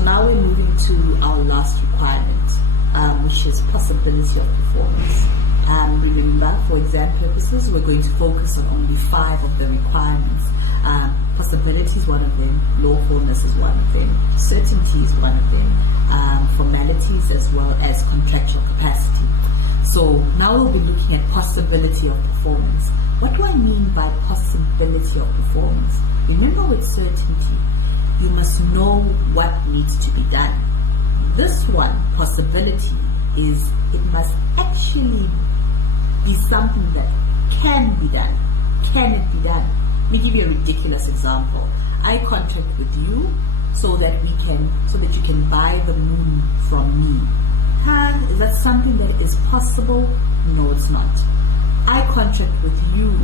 So now we're moving to our last requirement, which is possibility of performance. Remember, for exam purposes, we're going to focus on only 5 of the requirements. Possibility is one of them, lawfulness is one of them, certainty is one of them, formalities as well as contractual capacity. So now we'll be looking at possibility of performance. What do I mean by possibility of performance? Remember, with certainty, you must know what needs to be done. This one, possibility, is it must actually be something that can be done. Can it be done? Let me give you a ridiculous example. I contract with you so that you can buy the moon from me. Is that something that is possible? No, it's not. I contract with you,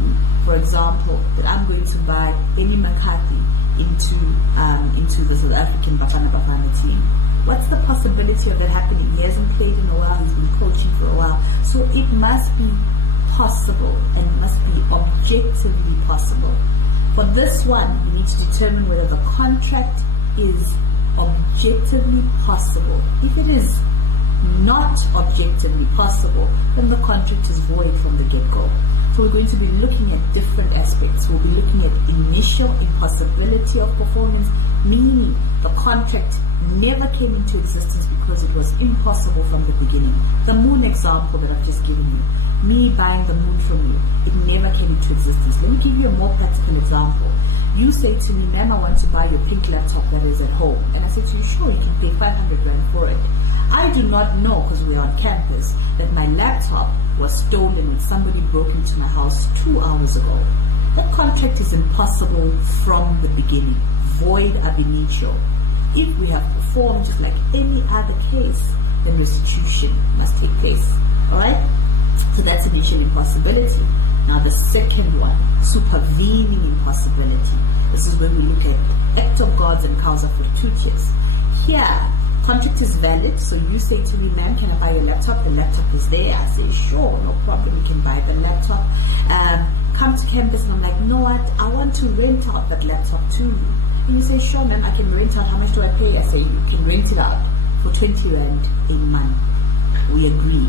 for example, that I'm going to buy Benny McCarthy into the South African Bafana Bafana team. What's the possibility of that happening? He hasn't played in a while, he's been coaching for a while. So it must be possible and must be objectively possible. For this one, you need to determine whether the contract is objectively possible. If it is not objectively possible, then the contract is void from the get-go. So we're going to be looking at different aspects. We'll be looking at initial impossibility of performance, meaning the contract never came into existence because it was impossible from the beginning. The moon example that I've just given you, me buying the moon from you, it never came into existence. Let me give you a more practical example. You say to me, ma'am, I want to buy your pink laptop that is at home. And I say to you, sure, you can pay 500 Rand for it. I do not know, because we're on campus, that my laptop was stolen when somebody broke into my house 2 hours ago. That contract is impossible from the beginning, void ab initio. If we have performed just like any other case, then restitution must take place. Alright? So that's initial impossibility. Now the second one, supervening impossibility. This is where we look at act of gods and causa fortuitus. Here, contract is valid, so you say to me, ma'am, can I buy your laptop? The laptop is there. I say, sure, no problem, you can buy the laptop. Come to campus, and I'm like, no, what? I want to rent out that laptop to you. And you say, sure, ma'am, I can rent out. How much do I pay? I say, you can rent it out for 20 Rand a month. We agree.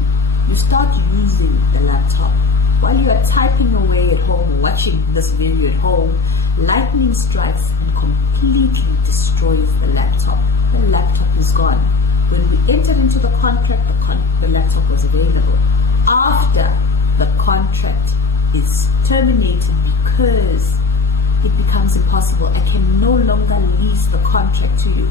You start using the laptop. While you are typing away at home or watching this video at home, lightning strikes and completely destroys the laptop. The laptop is gone. When we entered into the contract, the laptop was available. After the contract is terminated because it becomes impossible, I can no longer lease the contract to you.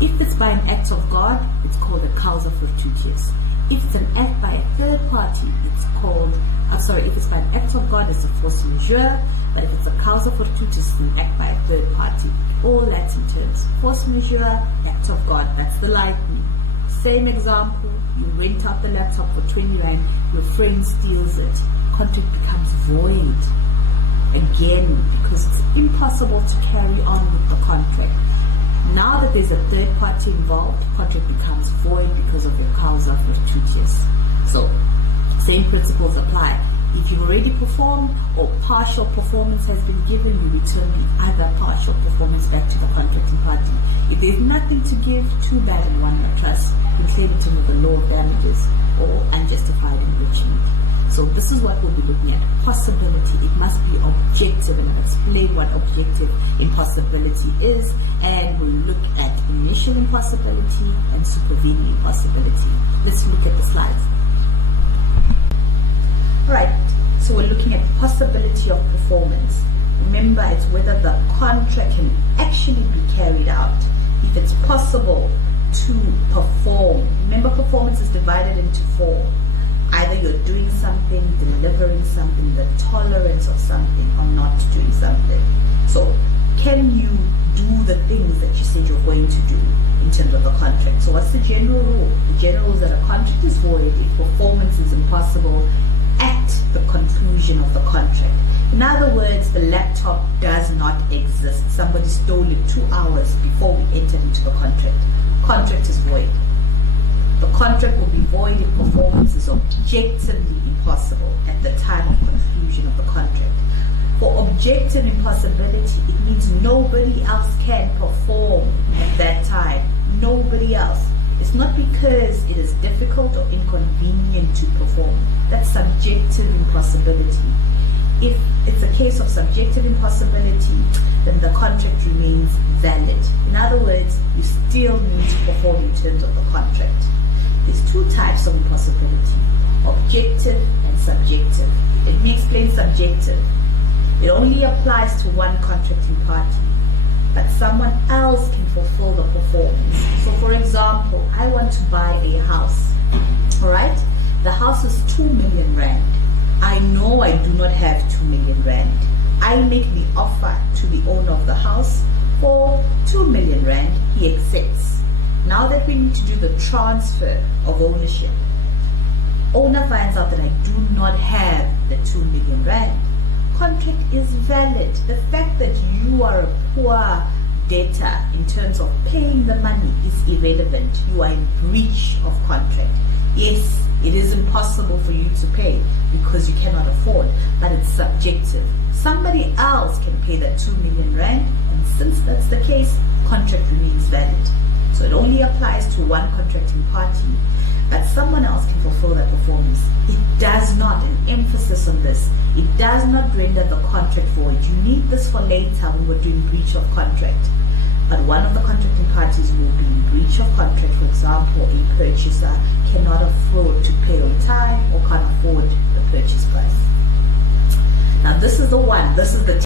If it's by an act of God, it's called a causa fortuitus. If it's an act by a third party, it's called, if it's by an act of God, it's a force majeure. But if it's a causa fortuitus, it's an act by a third party. All Latin terms. Force majeure, act of God. That's the lightning. Same example, you rent out the laptop for 20 Rand, your friend steals it. Contract becomes void. Again, because it's impossible to carry on with the contract. Now that there's a third party involved, contract becomes void because of your causa fortuitus. So, same principles apply. If you've already performed or partial performance has been given, you return the other partial performance back to the contracting party. If there's nothing to give, too bad and one may trust, you claim it under the law of damages or unjustified enrichment. So this is what we'll be looking at. Possibility. It must be objective, and I'll explain what objective impossibility is, and we'll look at initial impossibility and supervening impossibility. Let's look at the slides. Right, so we're looking at possibility of performance. Remember, it's whether the contract can actually be carried out. If it's possible to perform. Remember, performance is divided into 4. Either you're doing something, delivering something, the tolerance of something, or not doing something. So, can you do the things that you said you're going to do in terms of the contract? So what's the general rule? The general rule is that a contract is void if performance is impossible at the conclusion of the contract. In other words, the laptop does not exist. Somebody stole it 2 hours before we entered into the contract. Contract is void. The contract will be void if performance is objectively impossible at the time of conclusion of the contract. For objective impossibility, it means nobody else can perform at that time. No somebody else, it's not because it is difficult or inconvenient to perform. That's subjective impossibility. If it's a case of subjective impossibility, then the contract remains valid. In other words, you still need to perform in terms of the contract. There's two types of impossibility, objective and subjective. Let me explain subjective. It only applies to one contracting party, but someone else can fulfill the performance. So for example, I want to buy a house, all right? The house is 2 million rand. I know I do not have 2 million rand. I make the offer to the owner of the house for 2 million rand. He accepts. Now that we need to do the transfer of ownership, owner finds out that I do not have the 2 million rand. Contract is valid. The fact that you are a poor debtor in terms of paying the money is irrelevant. You are in breach of contract. Yes, it is impossible for you to pay because you cannot afford, but it's subjective. Somebody else can pay that 2 million rand, and since that's the case, contract remains valid. So it only applies to one contracting party, but someone else can fulfill that performance. It does not, an emphasis on this, it does not render the contract void. You need this for later when we're doing breach of contract. But one of the contracting parties will be in breach of contract. For example, a purchaser cannot afford to pay on time or can't afford the purchase price. Now this is the one, this is the